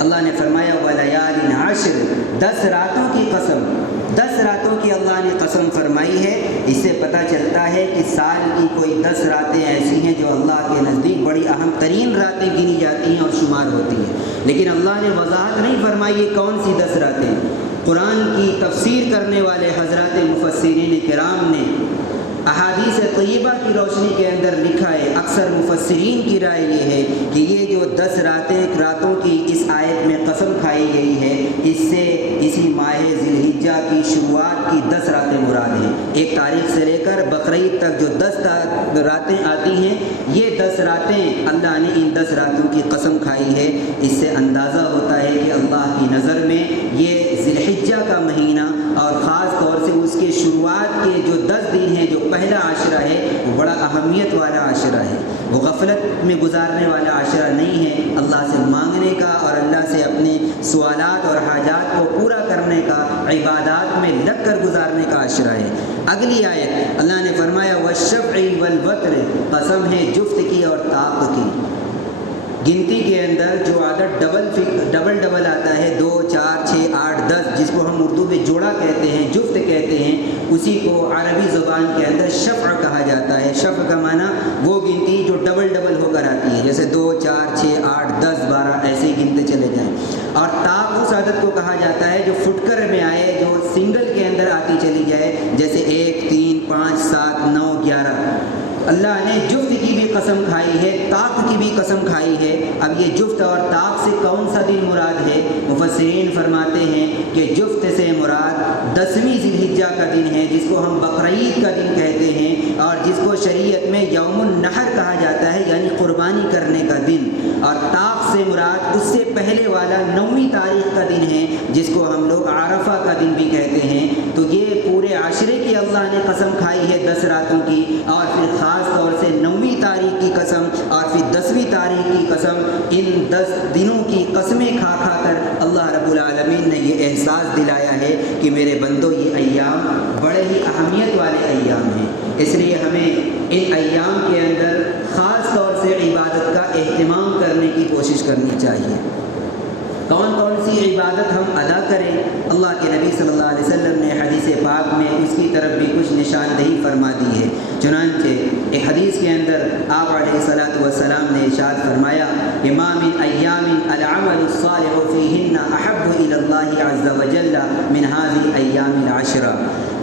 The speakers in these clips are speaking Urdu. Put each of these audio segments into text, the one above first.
اللہ نے فرمایا وَلَيَالٍ عَشْرٍ، 10 راتوں کی قسم، 10 راتوں کی اللہ نے قسم فرمائی ہے۔ اس سے پتہ چلتا ہے کہ سال کی کوئی 10 راتیں ایسی ہیں جو اللہ کے نزدیک بڑی اہم ترین راتیں گنی جاتی ہیں اور شمار ہوتی ہیں، لیکن اللہ نے وضاحت نہیں فرمائی یہ کون سی 10 راتیں۔ قرآن کی تفسیر کرنے والے حضرات مفسرین کرام نے احادیث طیبہ کی روشنی کے اندر لکھا ہے، اکثر مفسرین کی رائے یہ ہے کہ یہ جو 10 راتوں کی اس آیت میں قسم کھائی گئی ہے، اس سے اسی ماہ ذی الحجہ کی شروعات کی 10 راتیں مراد ہیں۔ 1 تاریخ سے لے کر بقرعید تک جو 10 راتیں آتی ہیں، یہ 10 راتیں اللہ نے ان 10 راتوں کی قسم کھائی ہے۔ اس سے اندازہ ہوتا ہے کہ اللہ کی نظر میں یہ ذی الحجہ کا مہینہ اور خاص طور سے اس کے شروعات کے جو 10 دن ہیں، جو پہلا عشرہ ہے، وہ بڑا اہمیت والا عشرہ ہے، وہ غفلت میں گزارنے والا عشرہ نہیں ہے۔ اللہ سے مانگنے کا اور اللہ سے اپنے سوالات اور حاجات کو پورا کرنے کا، عبادات میں لگ کر گزارنے کا عشرہ ہے۔ اگلی آیت اللہ نے فرمایا وَالشَّفْعِ وَالْوَتْرِ، قسم ہے جفت کی اور طاق کی۔ گنتی کے اندر جو عدد ڈبل آتا ہے، 2 4 6 8 10، جس کو ہم اردو میں جوڑا کہتے ہیں، جفت کہتے ہیں، اسی کو عربی زبان کے اندر شفع کہا جاتا ہے۔ شفع کا معنی وہ گنتی جو ڈبل ہو کر آتی ہے، جیسے 2 4 6 8 10 12 ایسے ہی گنتے چلے جائیں۔ اور طاق اس عدد کو کہا جاتا ہے جو فٹ کر میں آئے، جو سنگل کے اندر آتی چلی جائے، جیسے 1 3 5 7 9 11۔ اللہ نے جفت کی بھی قسم کھائی ہے، طاق کی بھی قسم کھائی ہے۔ اب یہ جفت اور طاق سے کون سا دن مراد ہے؟ مفسرین فرماتے ہیں کہ جفت سے مراد 10ویں ذی الحجہ کا دن ہے، جس کو ہم بقرعید کا دن کہتے ہیں، اور جس کو شریعت میں یوم النحر کہا جاتا ہے، یعنی قربانی کرنے کا دن۔ اور طاق سے مراد اس سے پہلے والا 9ویں تاریخ کا دن ہے، جس کو ہم لوگ عرفہ کا دن بھی کہتے ہیں۔ تو یہ پورے عشرے کی اللہ نے قسم کھائی ہے 10 راتوں کی، اور پھر خاص طور سے 9ویں تاریخ کی قسم اور پھر 10ویں تاریخ کی قسم۔ ان 10 دنوں کی قسمیں کھا کر اللہ رب العالمین نے یہ احساس دلایا ہے کہ میرے بندو یہ ایام بڑے ہی اہمیت والے ایام ہیں، اس لیے ہمیں ان ایام کے اندر خاص طور سے عبادت کا اہتمام کرنے کی کوشش کرنی چاہیے۔ کون سی عبادت ہم ادا کریں؟ اللہ کے نبی صلی اللہ علیہ وسلم نے حدیث پاک میں اس کی طرف بھی کچھ نشاندہی فرما دی ہے۔ چنانچہ ایک حدیث کے اندر آپ علیہ الصلاۃ والسلام نے ارشاد فرمایا کہ ما من ایام العمل الصالح فیہن احب الی اللہ عز وجل من هذه الایام العشرہ،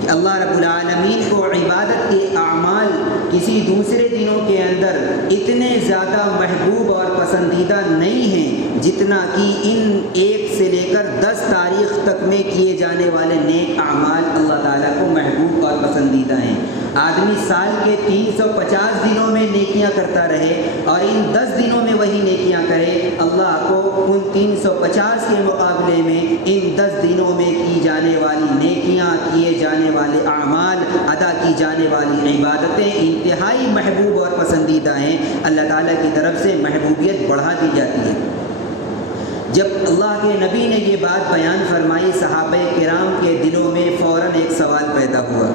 کہ اللہ رب العالمین کو عبادت کے اعمال کسی دوسرے دنوں کے اندر اتنے زیادہ محبوب اور پسندیدہ نہیں ہیں جتنا کہ ان 1 سے لے کر 10 تاریخ تک میں کیے جانے والے نیک اعمال اللہ تعالیٰ کو محبوب اور پسندیدہ ہیں۔ آدمی سال کے 350 دنوں میں نیکیاں کرتا رہے اور ان 10 دنوں میں وہی نیکیاں کرے، اللہ کو ان 350 کے مقابلے میں ان 10 دنوں میں کی جانے والی نیکیاں، کیے جانے والے اعمال، ادا کی جانے والی عبادتیں انتہائی محبوب اور پسندیدہ ہیں۔ اللہ تعالیٰ کی طرف سے محبوبیت بڑھا دی جاتی ہے۔ جب اللہ کے نبی نے یہ بات بیان فرمائی، صحابہ کرام کے دلوں میں فوراً ایک سوال پیدا ہوا۔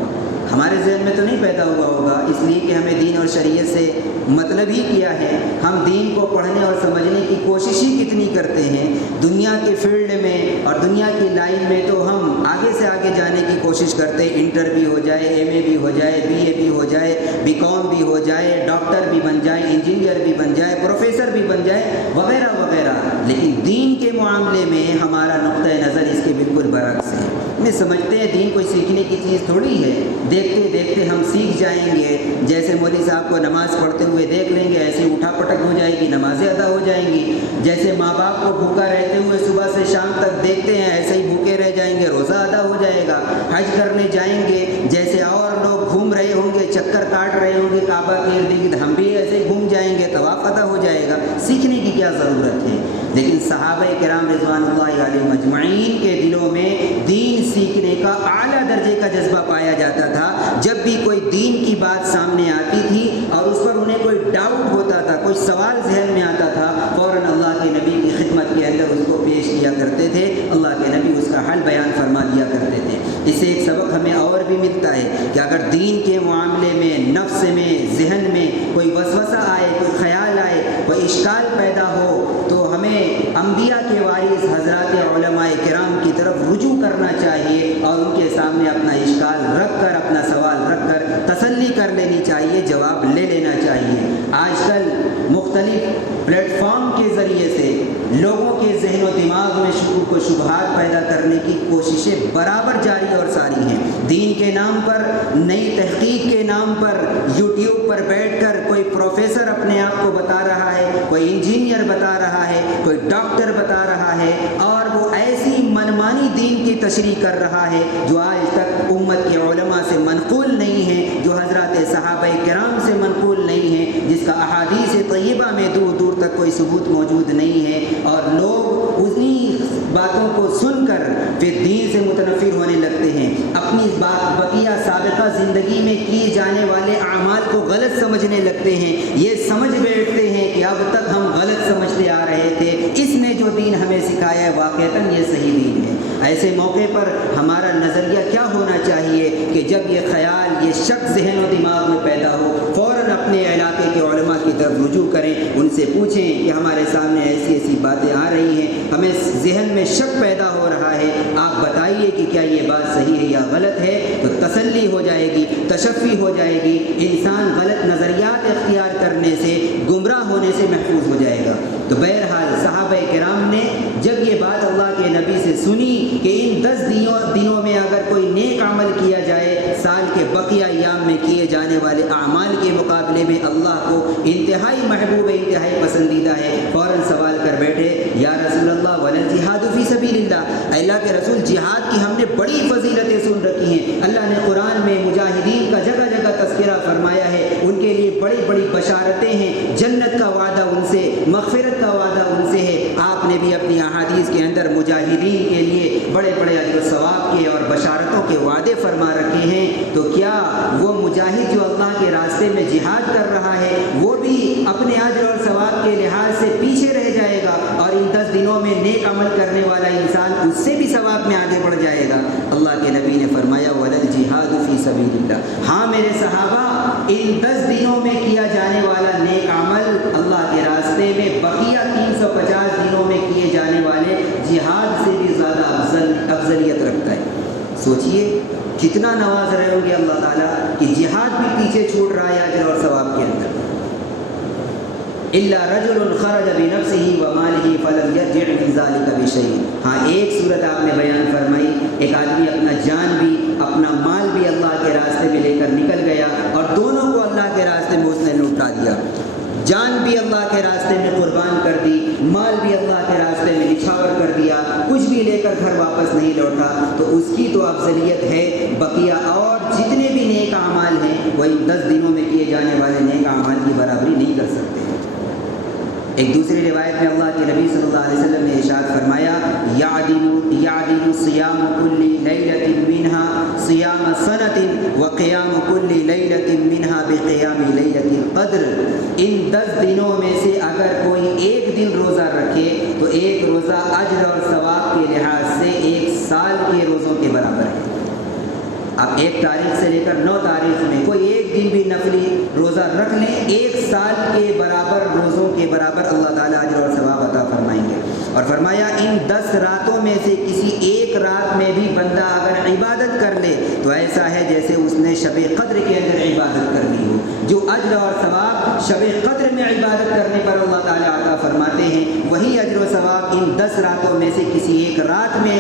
ہمارے ذہن میں تو نہیں پیدا ہوا ہوگا، اس لیے کہ ہمیں دین اور شریعت سے مطلب ہی کیا ہے، ہم دین کو پڑھنے اور سمجھنے کی کوشش ہی کتنی کرتے ہیں۔ دنیا کے فیلڈ میں اور دنیا کی لائن میں تو ہم آگے سے آگے جانے کی کوشش کرتے ہیں، انٹر بھی ہو جائے، ایم اے بھی ہو جائے، بی اے بھی ہو جائے، بی کام بھی ہو جائے، ڈاکٹر بھی بن جائے، انجینئر بھی بن جائے، پروفیسر بھی بن جائے، وغیرہ وغیرہ، لیکن دین کے معاملے میں ہمارا نقطۂ نظر اس کے بالکل برعکس ہے۔ ہمیں سمجھتے ہیں دین کوئی سیکھنے کی چیز تھوڑی ہے، دیکھتے دیکھتے ہم سیکھ جائیں گے، جیسے مولوی صاحب کو نماز پڑھتے ہوئے دیکھ لیں گے ایسے اٹھا پٹک ہو جائے گی، نمازیں ادا ہو جائیں گی، جیسے ماں باپ کو بھوکا رہتے ہوئے صبح سے شام تک دیکھتے ہیں ایسے ہی بھوکے رہ جائیں گے، روزہ ادا ہو جائے گا، حج کرنے جائیں گے جیسے اور لوگ گھوم رہے ہوں گے، چکر کاٹ رہے ہوں گے کعبہ کے ارد گرد، ہم بھی ایسے ہی گھوم جائیں گے، طواف ادا ہو جائے گا، سیکھنے کی کیا ضرورت ہے؟ لیکن صحابہ کرام رضوان اللہ علیہم اجمعین کے دلوں میں دین سیکھنے کا اعلیٰ درجے کا جذبہ پایا جاتا تھا۔ جب بھی کوئی دین کی بات سامنے آتی تھی اور اس پر انہیں کوئی ڈاؤٹ ہوتا تھا، کوئی سوال ذہن میں آتا تھا، فوراً اللہ کے نبی کی خدمت کے اندر اس کو پیش کیا کرتے تھے، اللہ کے نبی اس کا حل بیان فرما دیا کرتے تھے۔ اس سے ایک سبق ہمیں اور بھی ملتا ہے کہ اگر دین کے معاملے میں نفس میں، ذہن میں کوئی وسوسہ آئے، کوئی خیال آئے، کوئی اشکال پیدا ہو، تو ہمیں انبیاء کے وارث باعث حضرات علماء کرام کی طرف رجوع کرنا چاہیے اور ان کے سامنے اپنا اشکال رکھ کر, اپنا سوال رکھ کر تسلی کر لینی چاہیے, جواب لے لینا چاہیے. آج کل مختلف پلیٹ فارم کے ذریعے سے لوگوں کے ذہن و دماغ میں شکوک و شبہات پیدا کرنے کی کوششیں برابر جاری اور ساری ہیں. دین کے نام پر, نئی تحقیق کے نام پر یوٹیوب پر بیٹھ کر کوئی پروفیسر اپنے آپ کو بتا رہا ہے, کوئی انجینئر بتا رہا ہے, کوئی ڈاکٹر بتا رہا ہے, اور وہ ایسی منمانی دین کی تشریح کر رہا ہے جو آج تک امت کے علماء سے منقول نہیں ہے, جو حضرات صحابہ کرام سے منقول نہیں ہے, جس کا احادیث طیبہ میں دور دور تک کوئی ثبوت موجود نہیں ہے. اور لوگ انہی باتوں کو سن کر پھر دین سے متنفر ہونے لگتے ہیں, اپنی بقیہ سابقہ زندگی میں کیے جانے والے اعمال کو غلط سمجھنے لگتے ہیں. یہ سمجھ بیٹھتے ہیں کہ اب تک ہم غلط سمجھتے آ رہے تھے, اس نے جو دین ہمیں سکھایا ہے واقعتاً یہ صحیح دین ہے. ایسے موقع پر ہمارا نظریہ کیا ہونا چاہیے کہ جب یہ خیال, یہ شک ذہن و دماغ میں پیدا ہو, فوراً اپنے علاقے کے علماء کی طرف رجوع کریں, ان سے پوچھیں کہ ہمارے سامنے ایسی ایسی باتیں آ رہی ہیں, ہمیں ذہن میں شک پیدا ہو رہا ہے, آپ بتائیے کہ کیا یہ بات صحیح ہے یا غلط ہے. تو تسلی ہو جائے گی, تشفی ہو جائے گی, انسان غلط نظریات اختیار کرنے سے, گمراہ ہونے سے محفوظ ہو جائے گا. تو بہرحال صحابہ کرام نے جب یہ بات اللہ کے نبی سے سنی کہ ان 10 دنوں میں اگر کوئی نیک عمل کیا جائے, سال کے بقیہ ایام میں کیے جانے والے اعمال کے مقابلے میں اللہ کو انتہائی محبوب ہے, انتہائی پسندیدہ ہے, فوراً سوال کر بیٹھے, یا رسول اللہ ولا الجہاد فی سبیل اللہ, اللہ کے رسول جہاد کی ہم نے بڑی فضیلتیں سن رکھی ہیں. اللہ نے قرآن میں مجاہدین کا جگہ جگہ تذکرہ فرمایا ہے, ان کے لیے بڑی بڑی بشارتیں ہیں, جنت کا وعدہ ان سے, مغفرت کا وعدہ ان سے ہے. آپ نے بھی اپنی احادیث کے اندر مجاہدین کے لیے بڑے بڑے اجر و ثواب کے اور بشارتوں کے وعدے فرما رکھے ہیں. تو کیا وہ مجاہد جو اللہ کے راستے میں جہاد کر رہا ہے وہ بھی اپنے اجر اور ثواب کے لحاظ سے پیچھے رہ جائے گا, اور ان 10 دنوں میں نیک عمل کرنے والا انسان اس سے بھی ثواب میں آگے بڑھ جائے گا؟ اللہ کے نبی نے فرمایا ولا الجہاد فی سبیل اللہ. ہاں میرے صحابہ, ان 10 دنوں میں کیا جانے والا نیک عمل اللہ کے راستے میں بقیہ 350 دنوں میں کیے جانے والے جہاد سے بھی زیادہ افضلیت رکھتا ہے. سوچئے کتنا نواز رہے ہوں گے اللہ تعالیٰ کہ جہاد بھی پیچھے چھوٹ رہا ہے اجر اور ثواب کے اندر. الا رجل خرج بنفسه وماله فلم يرجع من ذلك بشيء. ہاں ایک صورت آپ نے بیان فرمائی, ایک آدمی اپنا جان بھی اپنا مال بھی اللہ کے راستے میں لے کر نکل گیا اور دونوں کو اللہ کے راستے میں اس نے لوٹا دیا. جان بھی اللہ کے راستے میں قربان کر دی, مال بھی اللہ کے راستے میں نچھاور کر دیا, کچھ بھی لے کر گھر واپس نہیں لوٹا. تو اس کی تو افضلیت ہے, بقیہ اور جتنے بھی نیک اعمال ہیں وہ ان 10 دنوں میں کیے جانے والے نیک اعمال کی برابری نہیں کر سکتے. ایک دوسری روایت میں اللہ کے نبی صلی اللہ علیہ وسلم نے ارشاد فرمایا یعدل صیام کل لیلۃ منها صیام سنۃ وقیام کل لیلۃ منها بقیام لیلۃ القدر. ان 10 دنوں میں سے اگر کوئی ایک دن روزہ رکھے تو ایک روزہ اجر اور ثواب کے لحاظ سے 1 سال کے روزوں کے برابر ہے. اب 1 تاریخ سے لے کر 9 تاریخ میں کوئی ایک دن بھی نفلی روزہ رکھ لیں, 1 سال کے برابر روزوں کے برابر اللہ تعالیٰ اجر اور ثواب عطا فرمائیں گے. اور فرمایا ان 10 راتوں میں سے کسی ایک رات میں بھی بندہ اگر عبادت کر لے تو ایسا ہے جیسے اس نے شب قدر کے اندر عبادت کر لی ہو. جو اجر اور ثواب شب قدر میں عبادت کرنے پر اللہ تعالیٰ عطا فرماتے ہیں, وہی اجر و ثواب ان 10 راتوں میں سے کسی ایک رات میں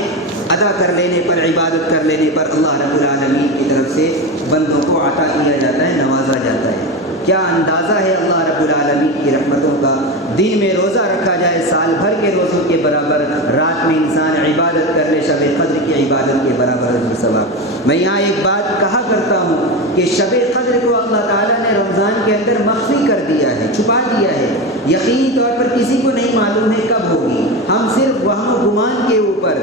ادا کر لینے پر, عبادت کر لینے پر اللہ رب العالمین کی طرف سے بندوں کو عطا کیا جاتا ہے, نوازا جاتا ہے. کیا اندازہ ہے اللہ رب العالمین کی رحمتوں کا. دن میں روزہ رکھا جائے سال بھر کے روزوں کے برابر, رات میں انسان عبادت کر لے شب قدر کی عبادت کے برابر اجر ثواب. میں یہاں ایک بات کہا کرتا ہوں کہ شب قدر کو اللہ تعالیٰ نے رمضان کے اندر مخفی کر دیا ہے, چھپا دیا ہے. یقینی طور پر کسی کو نہیں معلوم ہے کب ہوگی. ہم صرف وہم و گمان کے اوپر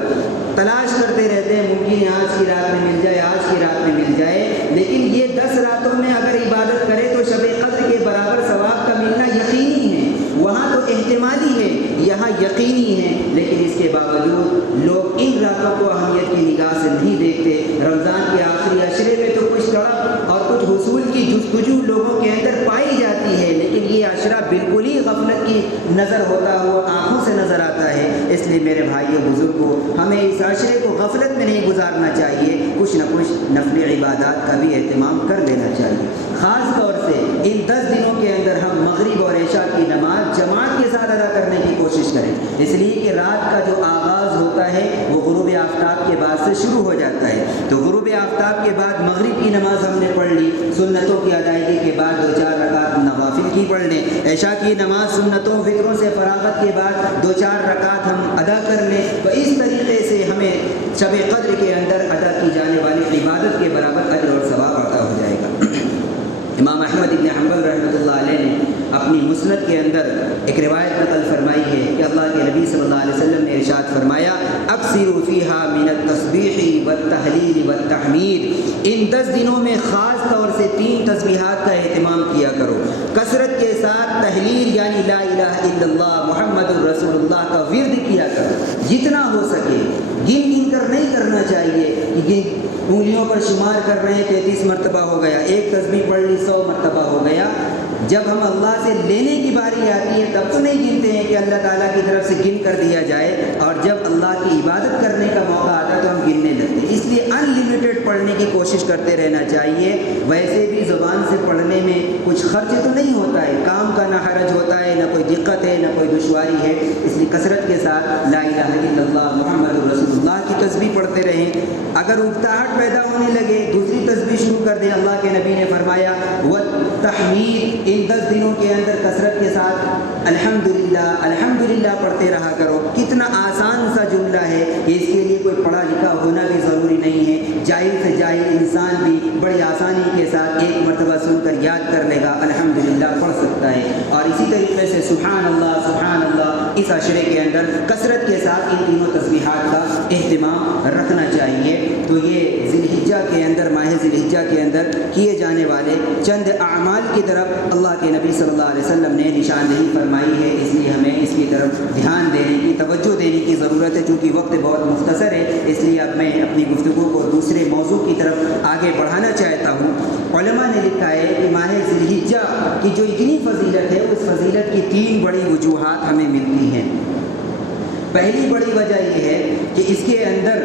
تلاش کرتے رہتے ہیں, ممکن ہے آج کی رات میں مل جائے, آج کی رات میں مل جائے. لیکن یہ 10 راتوں میں اگر عبادت کرے تو شب قدر کے برابر ثواب کا ملنا یقینی ہے. وہاں تو احتمالی ہے, یہاں یقینی ہے. لیکن اس کے باوجود لوگ ان راتوں کو اہمیت کی نگاہ سے نہیں دیکھتے. رمضان کے آخری عشرے میں تو کچھ طلب اور کچھ حصول کی جستجو لوگوں کے اندر پائی جاتی ہے, لیکن یہ عشرہ بالکل ہی غفلت کی نظر ہوتا ہوا آنکھوں سے نظر آتا ہے۔ اس لیے میرے بھائیوں بزرگوں، ہمیں اس عشرے کو غفلت میں نہیں گزارنا چاہیے، کچھ نہ کچھ نفلی عبادات کا بھی اہتمام کر لینا چاہیے۔ خاص طور سے ان 10 دنوں کے اندر ہم مغرب اور عشاء کی نماز جماعت کے ساتھ ادا کرنے کی کوشش کریں، اس لیے کہ رات کا جو آغاز ہوتا ہے وہ غروب آفتاب کے بعد سے شروع ہو جاتا ہے۔ تو غروب آفتاب کے بعد مغرب کی نماز ہم نے پڑھ لی، سنتوں کی ادائیگی کے بعد 2-4 رکعت نوافل کی پڑھ لیں، عشاء کی نماز سنتوں فکروں سے فراغت کے بعد 2-4 رکعت ہم ادا کر لیں، تو اس طریقے سے ہمیں شب قدر کے اندر ادا کی جانے والی عبادت کے برابر اجر اور ثواب عطا ہو جائے گا۔ امام احمد بن حنبل رحمۃ اللہ علیہ نے اپنی مسند کے اندر ایک روایت نقل فرمائی ہے کہ اللہ کے نبی صلی اللہ علیہ وسلم نے ارشاد فرمایا، اکثروا فیہا من التسبیح والتہلیل والتحمید، ان 10 دنوں میں خاص طور سے 3 تسبیحات کا اہتمام کیا کرو، کثرت کے ساتھ تحلیل یعنی لا الہ الا اللہ محمد الرسول اللہ کا ورد کیا کرو، جتنا ہو سکے، گن گن کر نہیں کرنا چاہیے کہ انگلیوں پر شمار کر رہے ہیں 33 مرتبہ ہو گیا، ایک تسبیح پڑھ لی 100 مرتبہ ہو گیا۔ جب ہم اللہ سے لینے کی باری آتی ہے تب تو نہیں گنتے ہیں کہ اللہ تعالیٰ کی طرف سے گن کر دیا جائے، اور جب اللہ کی عبادت کرنے کا موقع آتا ہے تو ہم گننے لگتے ہیں۔ اس لیے ان لمیٹڈ پڑھنے کی کوشش کرتے رہنا چاہیے۔ ویسے بھی زبان سے پڑھنے میں کچھ خرچ تو نہیں ہوتا ہے، کام کا نہ حرج ہوتا ہے، نہ کوئی دقت ہے، نہ کوئی دشواری ہے، اس لیے کثرت کے ساتھ لا الہ الا اللہ محمد الرسول اللہ کی تسبیح پڑھتے رہیں۔ اگر اکتاہٹ پیدا ہونے لگے دوسری تسبیح شروع کر دیں۔ اللہ کے نبی نے فرمایا والتحمید، ان 10 دنوں کے اندر کثرت کے ساتھ الحمدللہ الحمدللہ پڑھتے رہا کرو۔ کتنا آسان سا جملہ ہے کہ اس کے لیے کوئی پڑھا لکھا ہونا بھی ضروری نہیں ہے، جاہل سے جاہل انسان بھی بڑی آسانی کے ساتھ ایک مرتبہ سن کر یاد کر لے گا، الحمدللہ پڑھ سکتا ہے۔ اور اسی طریقے سے سبحان اللہ اس عشرے کے اندر کثرت کے ساتھ ان تینوں تسبیحات کا اہتمام رکھنا چاہیے۔ تو یہ ذی الحجہ کے اندر، ماہ ذی الحجہ کے اندر کیے جانے والے چند اعمال کی طرف اللہ کے نبی صلی اللہ علیہ وسلم نے نشاندہی فرمائی ہے، اس لیے ہمیں اس کی طرف دھیان دینے کی، توجہ دینے کی ضرورت ہے۔ چونکہ وقت بہت مختصر ہے اس لیے اب میں اپنی گفتگو کو دوسرے موضوع کی طرف آگے بڑھانا چاہتا ہوں۔ علماء نے لکھا ہے کہ ماہ ذی الحجہ کی جو اتنی فضیلت ہے، اس فضیلت کی 3 بڑی وجوہات ہمیں ملتی ہیں۔ پہلی بڑی وجہ یہ ہے کہ اس کے اندر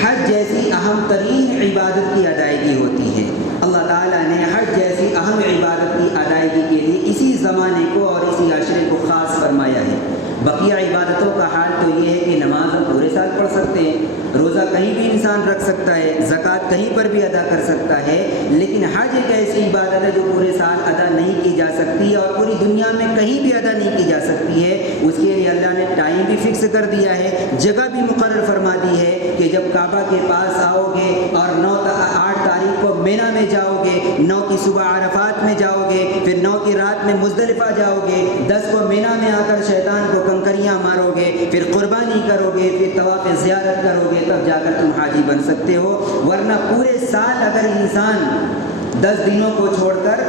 حج جیسی اہم ترین عبادت کی ادائیگی ہوتی ہے۔ اللہ تعالیٰ نے حج جیسی اہم عبادت کی ادائیگی کے لیے اسی زمانے کو اور اسی عشرے کو خاص فرمایا ہے۔ بقیہ عبادتوں کا حال تو یہ ہے کہ نماز ہم پورے سال پڑھ سکتے ہیں، روزہ کہیں بھی انسان رکھ سکتا ہے، زکوٰۃ کہیں پر بھی ادا کر سکتا ہے، لیکن حج ایک ایسی عبادت ہے جو پورے سال ادا نہیں کی جا سکتی اور پوری دنیا میں کہیں بھی ادا نہیں کی جا سکتی ہے۔ اس کے لیے اللہ نے ٹائم بھی فکس کر دیا ہے، جگہ بھی مقرر فرما دی ہے کہ جب کعبہ کے پاس آؤ گے اور 8 تاریخ کو مینا میں جاؤ گے، 9 کی صبح عرفات میں جاؤ گے، پھر 9 کی رات میں مزدلفہ جاؤ گے، 10 کو مینا میں آ کر شیطان کو کنکریاں مارو گے، پھر قربانی کرو گے، پھر طواف زیارت کرو گے، تب جا کر تم حاجی بن سکتے ہو۔ ورنہ پورے سال اگر انسان 10 دنوں کو چھوڑ کر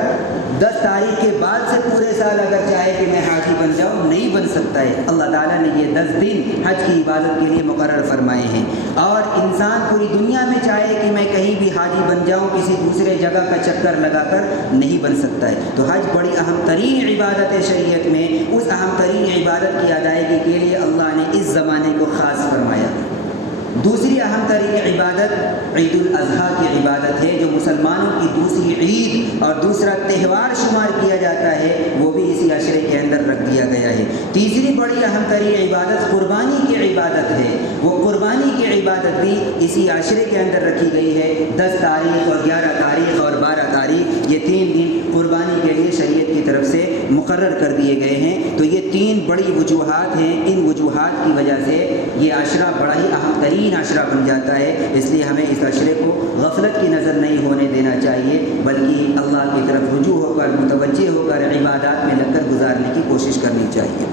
10 تاریخ کے بعد سے پورے سال اگر چاہے کہ میں حاجی بن جاؤں، نہیں بن سکتا ہے۔ اللہ تعالیٰ نے یہ 10 دن حج کی عبادت کے لیے مقرر فرمائے ہیں، اور انسان پوری دنیا میں چاہے کہ میں کہیں بھی حاجی بن جاؤں، کسی دوسرے جگہ کا چکر لگا کر نہیں بن سکتا ہے۔ تو حج بڑی اہم ترین عبادت ہے شریعت میں، اس اہم ترین عبادت کی ادائیگی کے لیے اللہ نے اس زمانے کو خاص فرمایا۔ دوسری اہم ترین عبادت عید الاضحیٰ کی عبادت ہے، جو مسلمانوں کی دوسری عید اور دوسرا تہوار شمار کیا جاتا ہے، وہ بھی اسی عشرے کے اندر رکھ دیا گیا ہے۔ تیسری بڑی اہم ترین عبادت قربانی کی عبادت ہے، وہ قربانی کی عبادت بھی اسی عشرے کے اندر رکھی گئی ہے۔ 10 تاریخ اور 11 تاریخ اور 12 تاریخ یہ 3 دن قربانی کے لیے شریعت کی طرف سے مقرر کر دیے گئے ہیں۔ تو یہ 3 بڑی وجوہات ہیں، ان وجوہات کی وجہ سے یہ عشرہ بڑا ہی اہم ترین عشرہ بن جاتا ہے۔ اس لیے ہمیں اس عشرے کو غفلت کی نظر نہیں ہونے دینا چاہیے، بلکہ اللہ کی طرف رجوع ہو کر، متوجہ ہو کر عبادات میں لگ کر گزارنے کی کوشش کرنی چاہیے۔